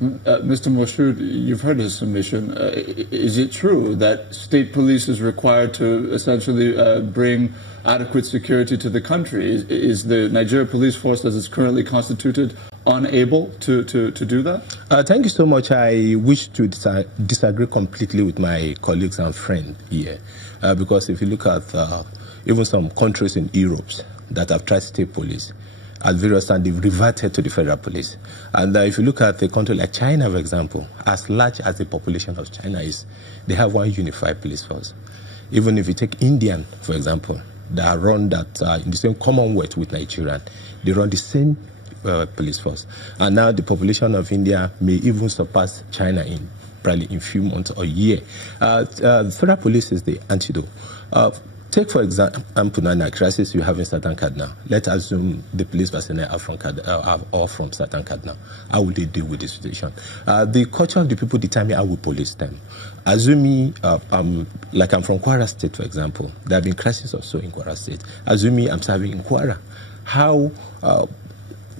Mr. Moshood, you've heard his submission. Is it true that state police is required to essentially bring adequate security to the country? Is the Nigeria police force as it's currently constituted unable to do that? Thank you so much. I wish to disagree completely with my colleagues and friend here, because if you look at even some countries in Europe that have tried state police, at various times they've reverted to the federal police. And if you look at a country like China, for example, as large as the population of China is, they have one unified police force. Even if you take Indian, for example, they are run that in the same commonwealth with Nigerian, they run the same police force. And now the population of India may even surpass China in probably in a few months or a year. The federal police is the antidote. Take, for example, a crisis you have in Southern Kaduna. Let's assume the police personnel are from Southern Kaduna. How will they deal with the situation? The culture of the people determine how we police them. Assuming, like I'm from Kwara State, for example, there have been crises or so in Kwara State. Assuming I'm serving in Kwara, how...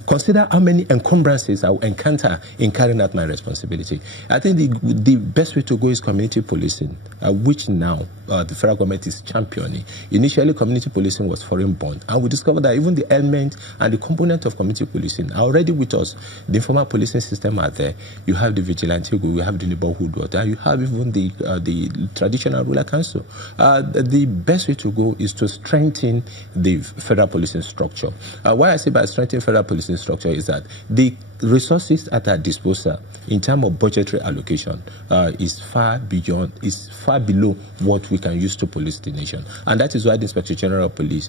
consider how many encumbrances I will encounter in carrying out my responsibility. I think the best way to go is community policing, which now the federal government is championing. Initially, community policing was foreign-born, and we discovered that even the element and the component of community policing are already with us. The informal policing system are there. You have the vigilante group, you have the neighborhood watch, and you have even the traditional rural council. The best way to go is to strengthen the federal policing structure. Why I say by strengthening federal policing structure is that the resources at our disposal in terms of budgetary allocation is far below what we can use to police the nation. And that is why the Inspector General of Police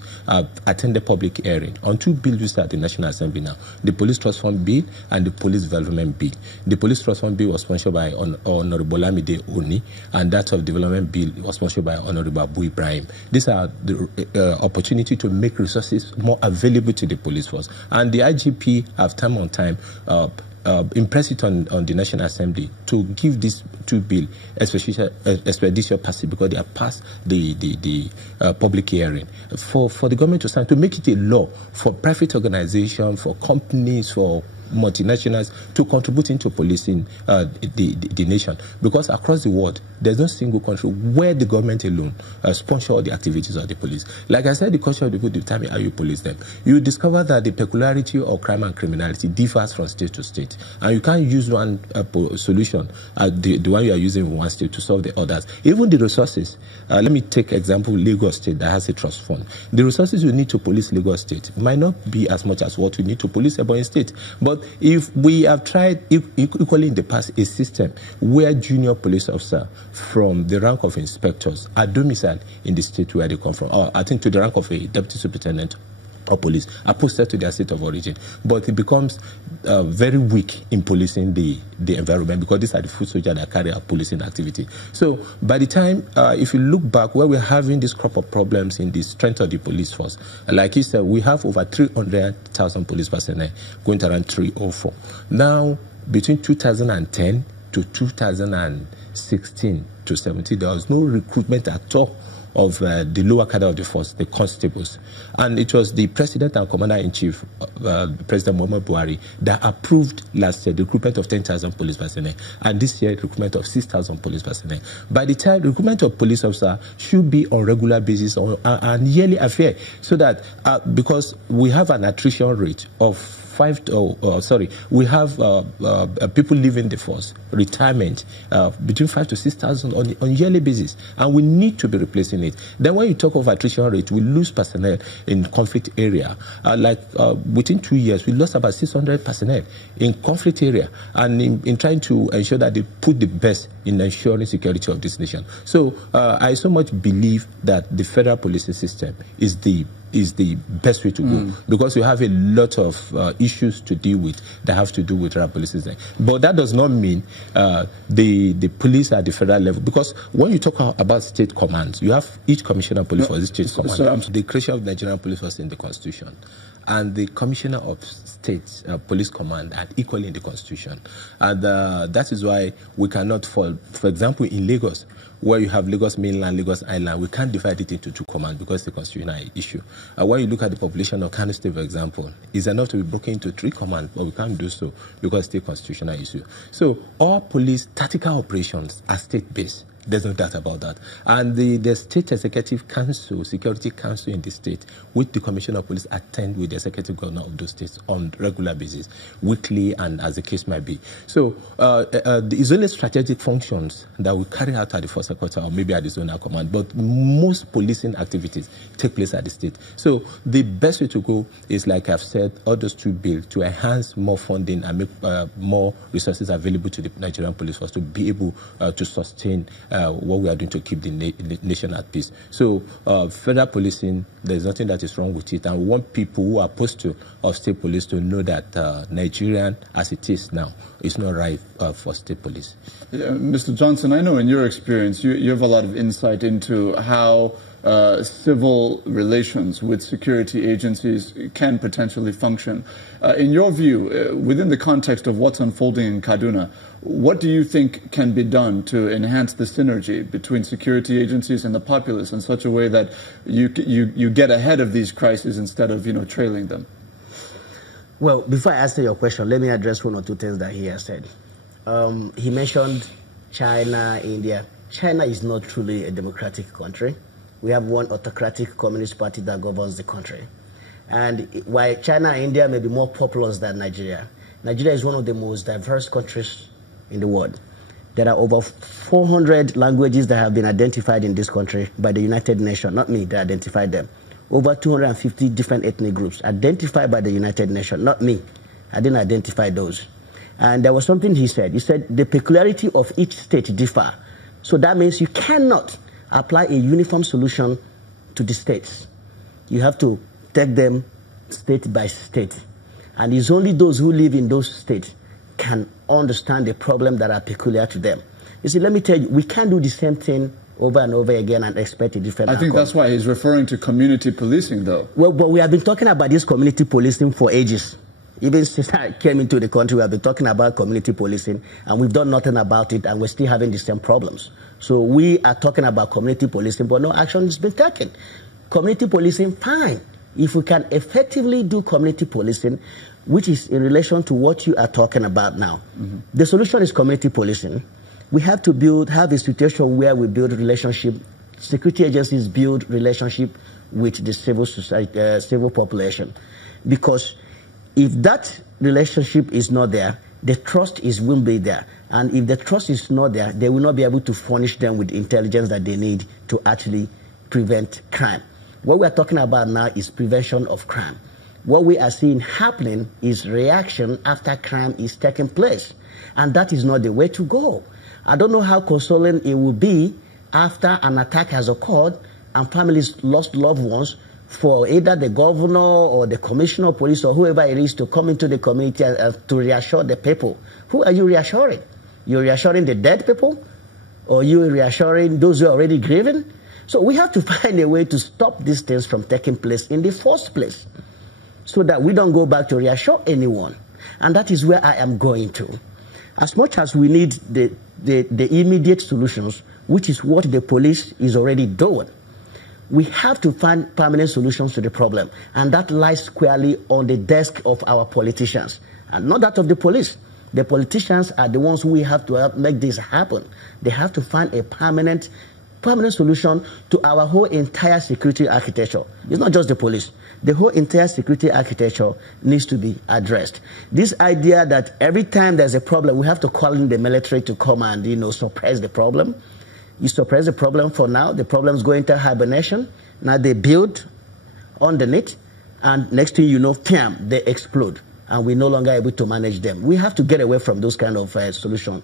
attended public hearing on two bills at the National Assembly now, the Police Trust Fund Bill and the Police Development Bill. The Police Trust Fund Bill was sponsored by Honorable Lamide Oni, and that of Development Bill was sponsored by Honorable Abu Ibrahim. These are the opportunity to make resources more available to the police force. And the IGP have time on time impress it on the National Assembly to give these two bills expeditious passage because they have passed the public hearing for the government to sign, to make it a law for private organizations, for companies, for multinationals to contribute into policing the nation, because across the world there's no single country where the government alone sponsor all the activities of the police. Like I said, the culture of the people determine how you police them. You discover that the peculiarity of crime and criminality differs from state to state, and you can't use one solution, the one you are using in one state, to solve the others. Even the resources. Let me take example Lagos State that has a trust fund. The resources you need to police Lagos State might not be as much as what we need to police Ebonyi State, but if we have tried equally in the past a system where junior police officers from the rank of inspectors are domiciled in the state where they come from, or I think to the rank of a deputy superintendent or police, are posted to their state of origin, but it becomes very weak in policing the environment, because these are the foot soldiers that carry out policing activity. So by the time, if you look back, where we're having this crop of problems in the strength of the police force, like you said, we have over 300,000 police personnel, going to around 304. Now, between 2010 to 2016 to 17, there was no recruitment at all of the lower cadre of the force, the constables. And it was the President and Commander-in-Chief, President Muhammad Buhari, that approved last year the recruitment of 10,000 police personnel, and this year recruitment of 6,000 police personnel. By the time, recruitment of police officers should be on regular basis or a yearly affair, so that because we have an attrition rate of we have people leaving the force, retirement, between 5,000 to 6,000 on a yearly basis, and we need to be replacing it. Then when you talk of attrition rate, we lose personnel in conflict area. Within 2 years, we lost about 600 personnel in conflict area, and in trying to ensure that they put the best in ensuring security of this nation. So I so much believe that the federal policing system is the best way to go, because we have a lot of issues to deal with that have to do with federal policing. But that does not mean the police at the federal level, because when you talk about state commands, you have each commissioner of police for this state command. The creation of the Nigerian police force in the Constitution. and the Commissioner of State Police Command are equally in the Constitution. And that is why we cannot fall. For example, in Lagos, where you have Lagos Mainland, Lagos Island, we can't divide it into two commands because it's a constitutional issue. When you look at the population of Kano State, for example, it's enough to be broken into three commands, but we can't do so because it's a constitutional issue. So all police tactical operations are state-based. There's no doubt about that. And the State Executive Council, Security Council in the state, which the Commissioner of Police attend with the Executive Governor of those states on regular basis, weekly and as the case might be. So it's only strategic functions that we carry out at the Force Headquarters or maybe at the Zonal Command, but most policing activities take place at the state. So the best way to go is, like I've said, all those two bills to enhance more funding and make more resources available to the Nigerian police force to be able to sustain what we are doing to keep the nation at peace. So federal policing, there's nothing that is wrong with it. And we want people who are postal of state police to know that Nigerian, as it is now, is not right for state police. Mr. Johnson, I know in your experience, you have a lot of insight into how civil relations with security agencies can potentially function. In your view, within the context of what's unfolding in Kaduna, what do you think can be done to enhance the synergy between security agencies and the populace in such a way that you get ahead of these crises instead of, trailing them? Well, before I answer your question, let me address one or two things that he has said. He mentioned China, India. China is not truly a democratic country. We have one autocratic communist party that governs the country. And while China and India may be more populous than Nigeria, Nigeria is one of the most diverse countries in the world. There are over 400 languages that have been identified in this country by the United Nations, not me, they identified them. Over 250 different ethnic groups identified by the United Nations, not me. I didn't identify those. And there was something he said. He said the peculiarity of each state differ. So that means you cannot apply a uniform solution to the states. You have to take them state by state. And it's only those who live in those states can understand the problem that are peculiar to them. You see, let me tell you, we can't do the same thing over and over again and expect a different outcome. I think that's why he's referring to community policing, though. Well, but we have been talking about this community policing for ages. Even since I came into the country, we have been talking about community policing, and we've done nothing about it, and we're still having the same problems. So we are talking about community policing, but no action has been taken. Community policing, fine. If we can effectively do community policing, which is in relation to what you are talking about now, the solution is community policing. We have to have a situation where we build relationship, security agencies build relationship with the civil society, civil population. Because if that relationship is not there, the trust won't be there. And if the trust is not there, they will not be able to furnish them with intelligence that they need to actually prevent crime. What we are talking about now is prevention of crime. What we are seeing happening is reaction after crime is taking place. And that is not the way to go. I don't know how consoling it will be after an attack has occurred and families lost loved ones for either the governor or the commissioner of police or whoever it is to come into the community to reassure the people. Who are you reassuring? You're reassuring the dead people? Or you're reassuring those who are already grieving? So we have to find a way to stop these things from taking place in the first place so that we don't go back to reassure anyone. And that is where I am going to. As much as we need the immediate solutions, which is what the police is already doing, we have to find permanent solutions to the problem. And that lies squarely on the desk of our politicians, and not that of the police. The politicians are the ones who we have to help make this happen. They have to find a permanent solution to our whole entire security architecture. It's not just the police. The whole entire security architecture needs to be addressed. This idea that every time there's a problem, we have to call in the military to come and, suppress the problem. You suppress the problem for now. The problem's going to hibernation. Now they build underneath, and next thing you know, they explode, and we're no longer able to manage them. We have to get away from those kind of solutions.